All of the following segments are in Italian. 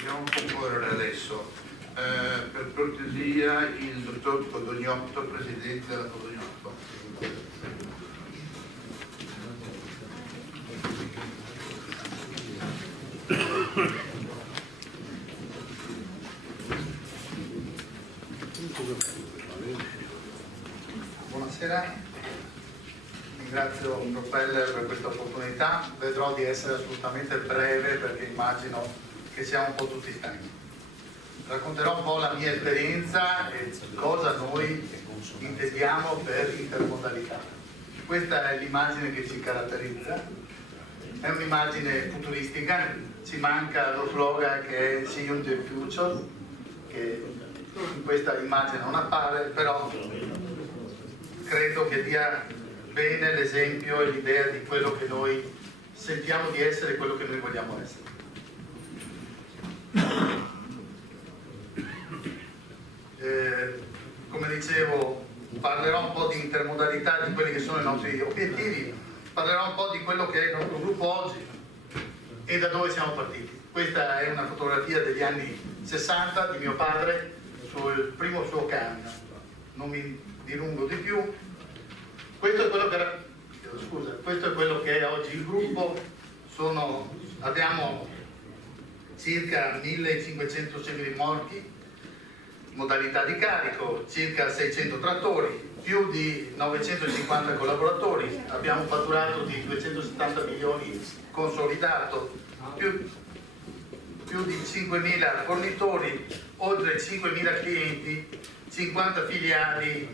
Dobbiamo concorrere adesso. Per cortesia il dottor Codognotto, presidente della Codognotto. Buonasera, ringrazio Propeller per questa opportunità. Vedrò di essere assolutamente breve perché immagino che siamo un po' tutti stanchi. Racconterò un po' la mia esperienza e cosa noi intendiamo per intermodalità. Questa è l'immagine che ci caratterizza, è un'immagine futuristica, ci manca lo slogan che è See you in the future, che in questa immagine non appare, però credo che dia bene l'esempio e l'idea di quello che noi sentiamo di essere e quello che noi vogliamo essere. Come dicevo, parlerò un po' di intermodalità, di quelli che sono i nostri obiettivi, parlerò un po' di quello che è il nostro gruppo oggi e da dove siamo partiti. Questa è una fotografia degli anni 60 di mio padre sul primo suo camion. Non mi dilungo di più. Questo è quello che è oggi il gruppo. Abbiamo circa 1500 semirimorchi, modalità di carico, circa 600 trattori, più di 950 collaboratori, abbiamo un fatturato di 270 milioni consolidato, più di 5.000 fornitori, oltre 5.000 clienti, 50 filiali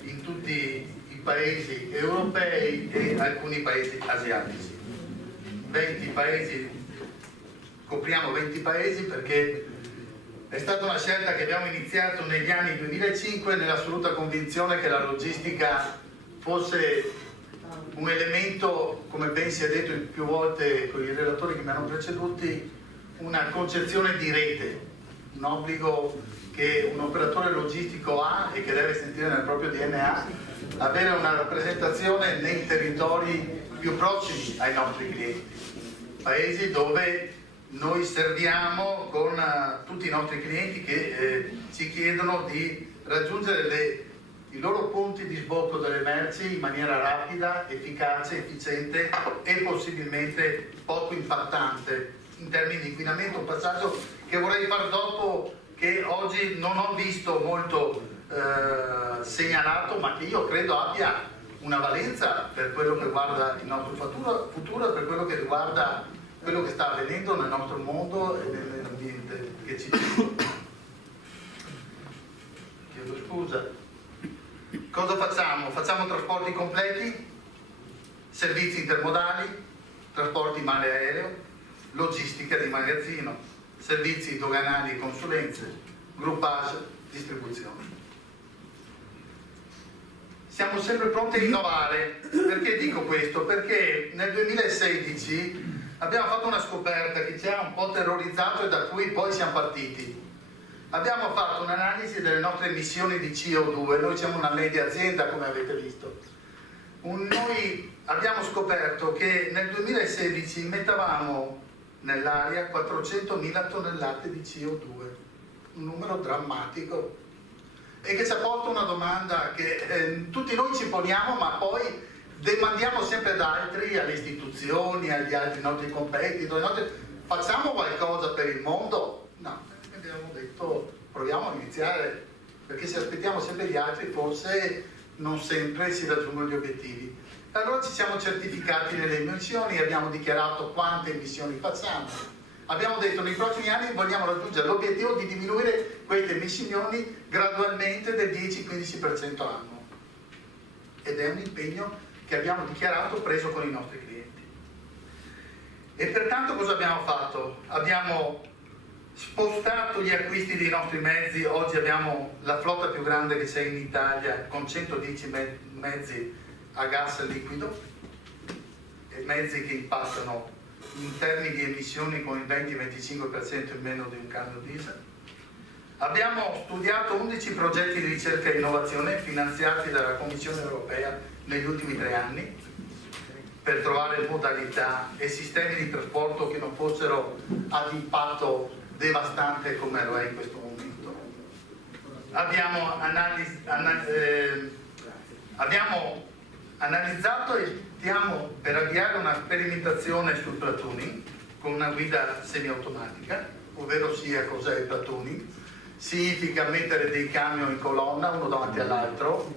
in tutti i paesi europei e alcuni paesi asiatici. 20 paesi, copriamo 20 paesi perché è stata una scelta che abbiamo iniziato negli anni 2005 nell'assoluta convinzione che la logistica fosse un elemento, come ben si è detto più volte con i relatori che mi hanno preceduti, una concezione di rete, un obbligo che un operatore logistico ha e che deve sentire nel proprio DNA, avere una rappresentazione nei territori più prossimi ai nostri clienti, paesi dove noi serviamo con tutti i nostri clienti che ci chiedono di raggiungere i loro punti di sbocco delle merci in maniera rapida, efficace, efficiente e possibilmente poco impattante in termini di inquinamento, un passaggio che vorrei fare dopo, che oggi non ho visto molto segnalato, ma che io credo abbia una valenza per quello che riguarda il nostro futuro e per quello che riguarda quello che sta avvenendo nel nostro mondo e nell'ambiente che ci circonda. Chiedo scusa. Cosa facciamo? Facciamo trasporti completi, servizi intermodali, trasporti mare-aereo, logistica di magazzino, servizi doganali e consulenze, groupage, distribuzione. Siamo sempre pronti a innovare. Perché dico questo? Perché nel 2016 abbiamo fatto una scoperta che ci ha un po' terrorizzato e da cui poi siamo partiti. Abbiamo fatto un'analisi delle nostre emissioni di CO2, noi siamo una media azienda come avete visto. Noi abbiamo scoperto che nel 2016 mettavamo nell'aria 400.000 tonnellate di CO2, un numero drammatico, e che ci ha posto una domanda che tutti noi ci poniamo, ma poi demandiamo sempre ad altri, alle istituzioni, agli altri nostri competitor, facciamo qualcosa per il mondo? No, abbiamo detto proviamo a iniziare, perché se aspettiamo sempre gli altri forse non sempre si raggiungono gli obiettivi. Allora ci siamo certificati nelle emissioni, abbiamo dichiarato quante emissioni facciamo. Abbiamo detto nei prossimi anni vogliamo raggiungere l'obiettivo di diminuire queste emissioni gradualmente del 10-15% annuo. Ed è un impegno che abbiamo dichiarato, preso con i nostri clienti. E pertanto cosa abbiamo fatto? Abbiamo spostato gli acquisti dei nostri mezzi, oggi abbiamo la flotta più grande che c'è in Italia con 110 mezzi a gas liquido e mezzi che impattano in termini di emissioni con il 20-25% in meno di un camion diesel. Abbiamo studiato 11 progetti di ricerca e innovazione finanziati dalla Commissione europea negli ultimi 3 anni per trovare modalità e sistemi di trasporto che non fossero ad impatto devastante come lo è in questo momento. Abbiamo analizzato e stiamo per avviare una sperimentazione sul platooning con una guida semiautomatica, ovvero sia cos'è il platooning. Significa mettere dei camion in colonna, uno davanti all'altro,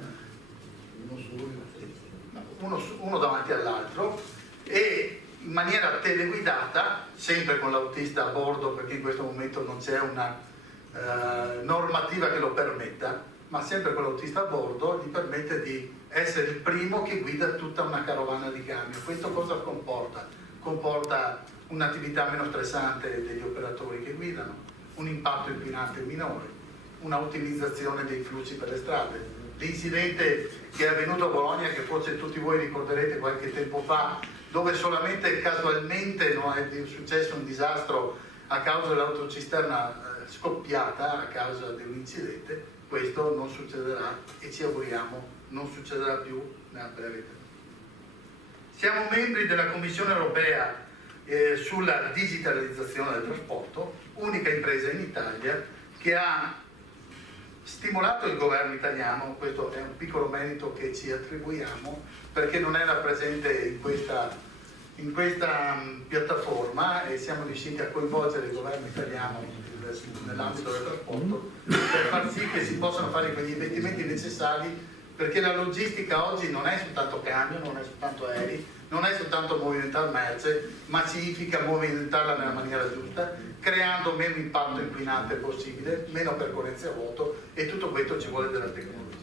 e in maniera teleguidata, sempre con l'autista a bordo, perché in questo momento non c'è una normativa che lo permetta, ma sempre con l'autista a bordo gli permette di essere il primo che guida tutta una carovana di camion. Questo cosa comporta? Comporta un'attività meno stressante degli operatori che guidano, un impatto inquinante minore, una ottimizzazione dei flussi per le strade. L'incidente che è avvenuto a Bologna, che forse tutti voi ricorderete qualche tempo fa, dove solamente casualmente non è successo un disastro a causa dell'autocisterna scoppiata a causa di un incidente, questo non succederà e ci auguriamo non succederà più nella breve tempo. Siamo membri della Commissione Europea sulla digitalizzazione del trasporto, unica impresa in Italia che ha stimolato il governo italiano. Questo è un piccolo merito che ci attribuiamo perché non era presente in questa piattaforma, e siamo riusciti a coinvolgere il governo italiano nell'ambito del trasporto per far sì che si possano fare quegli investimenti necessari, perché la logistica oggi non è soltanto camion, non è soltanto aerei, non è soltanto movimentare merce, ma significa movimentarla nella maniera giusta, creando meno impatto inquinante possibile, meno percorrenze a vuoto, e tutto questo ci vuole della tecnologia.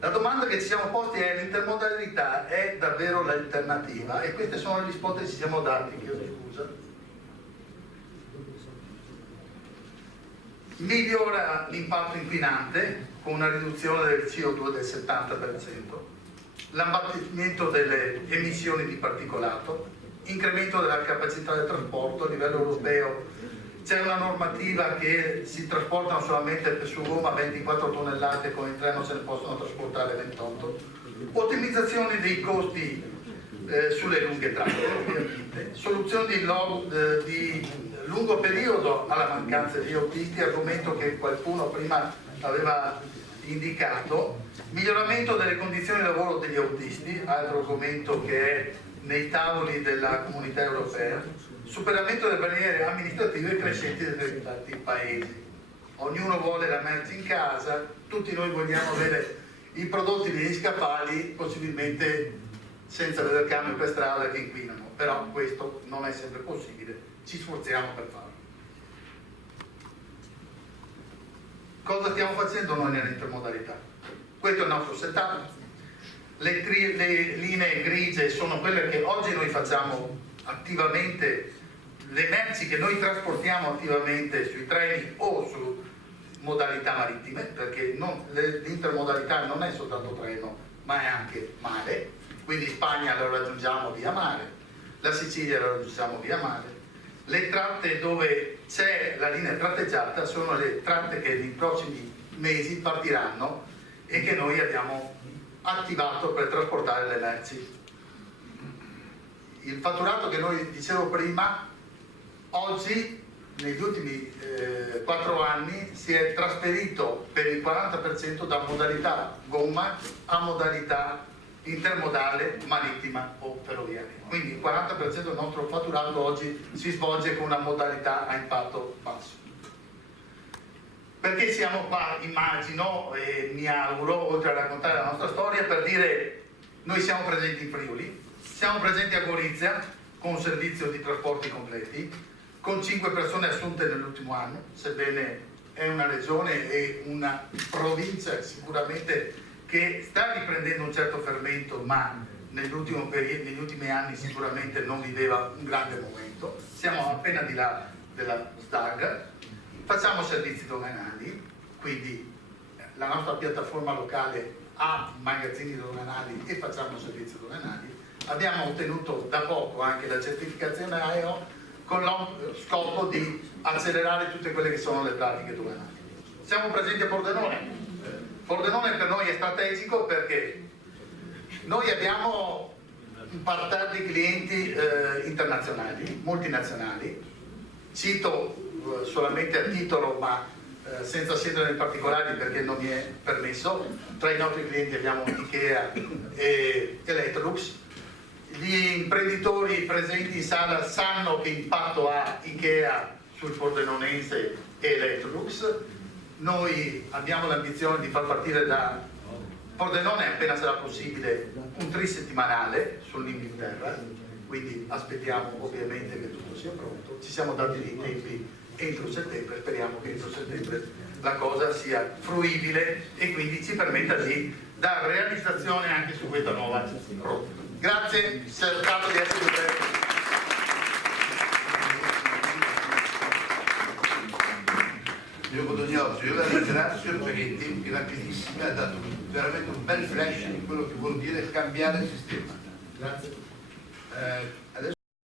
La domanda che ci siamo posti è: l'intermodalità è davvero l'alternativa? E queste sono le risposte che ci siamo dati. Chiedo scusa. Migliora l'impatto inquinante con una riduzione del CO2 del 70%, l'abbattimento delle emissioni di particolato, incremento della capacità del trasporto a livello europeo. C'è una normativa che si trasportano solamente su gomma 24 tonnellate, con il treno se ne possono trasportare 28, ottimizzazione dei costi sulle lunghe tratte, ovviamente, soluzioni di lungo periodo alla mancanza di autisti, argomento che qualcuno prima aveva indicato, miglioramento delle condizioni di lavoro degli autisti, altro argomento che è nei tavoli della comunità europea, superamento delle barriere amministrative crescenti dei determinati paesi. Ognuno vuole la merce in casa, tutti noi vogliamo avere i prodotti degli scaffali, possibilmente senza vedere camion per strada che inquinano, però questo non è sempre possibile, ci sforziamo per farlo. Cosa stiamo facendo noi nell'intermodalità? Questo è il nostro setup. Le linee grigie sono quelle che oggi noi facciamo attivamente, le merci che noi trasportiamo attivamente sui treni o su modalità marittime, perché l'intermodalità non è soltanto treno, ma è anche mare. Quindi Spagna lo raggiungiamo via mare, la Sicilia lo raggiungiamo via mare. Le tratte dove c'è la linea tratteggiata sono le tratte che nei prossimi mesi partiranno e che noi abbiamo attivato per trasportare le merci. Il fatturato che noi dicevo prima, oggi negli ultimi 4 anni si è trasferito per il 40% da modalità gomma a modalità intermodale, marittima o ferroviaria. Quindi il 40% del nostro fatturato oggi si svolge con una modalità a impatto basso. Perché siamo qua, immagino e mi auguro, oltre a raccontare la nostra storia, per dire: noi siamo presenti in Friuli, siamo presenti a Gorizia con un servizio di trasporti completi, con 5 persone assunte nell'ultimo anno, sebbene è una regione e una provincia sicuramente che sta riprendendo un certo fermento, ma negli ultimi anni sicuramente non viveva un grande momento. Siamo appena di là della SDAG, facciamo servizi doganali, quindi la nostra piattaforma locale ha magazzini doganali e facciamo servizi doganali. Abbiamo ottenuto da poco anche la certificazione AEO con lo scopo di accelerare tutte quelle che sono le pratiche doganali. Siamo presenti a Pordenone. Pordenone per noi è strategico perché noi abbiamo un parterre di clienti internazionali, multinazionali, Cito solamente a titolo, ma senza scendere nei particolari perché non mi è permesso, tra i nostri clienti abbiamo Ikea e Electrolux. Gli imprenditori presenti in sala sanno che impatto ha Ikea sul pordenonense e Electrolux. Noi abbiamo l'ambizione di far partire da Pordenone, appena sarà possibile, un trisettimanale sull'Inghilterra, quindi aspettiamo ovviamente che tutto sia pronto. Ci siamo dati dei tempi entro settembre, speriamo che entro settembre la cosa sia fruibile e quindi ci permetta di dare realizzazione anche su questa nuova rotta. Grazie, cercato di essere breve. Signor Codognozzo, io la ringrazio perché in tempi rapidissimi ha dato veramente un bel flash di quello che vuol dire cambiare il sistema. Grazie.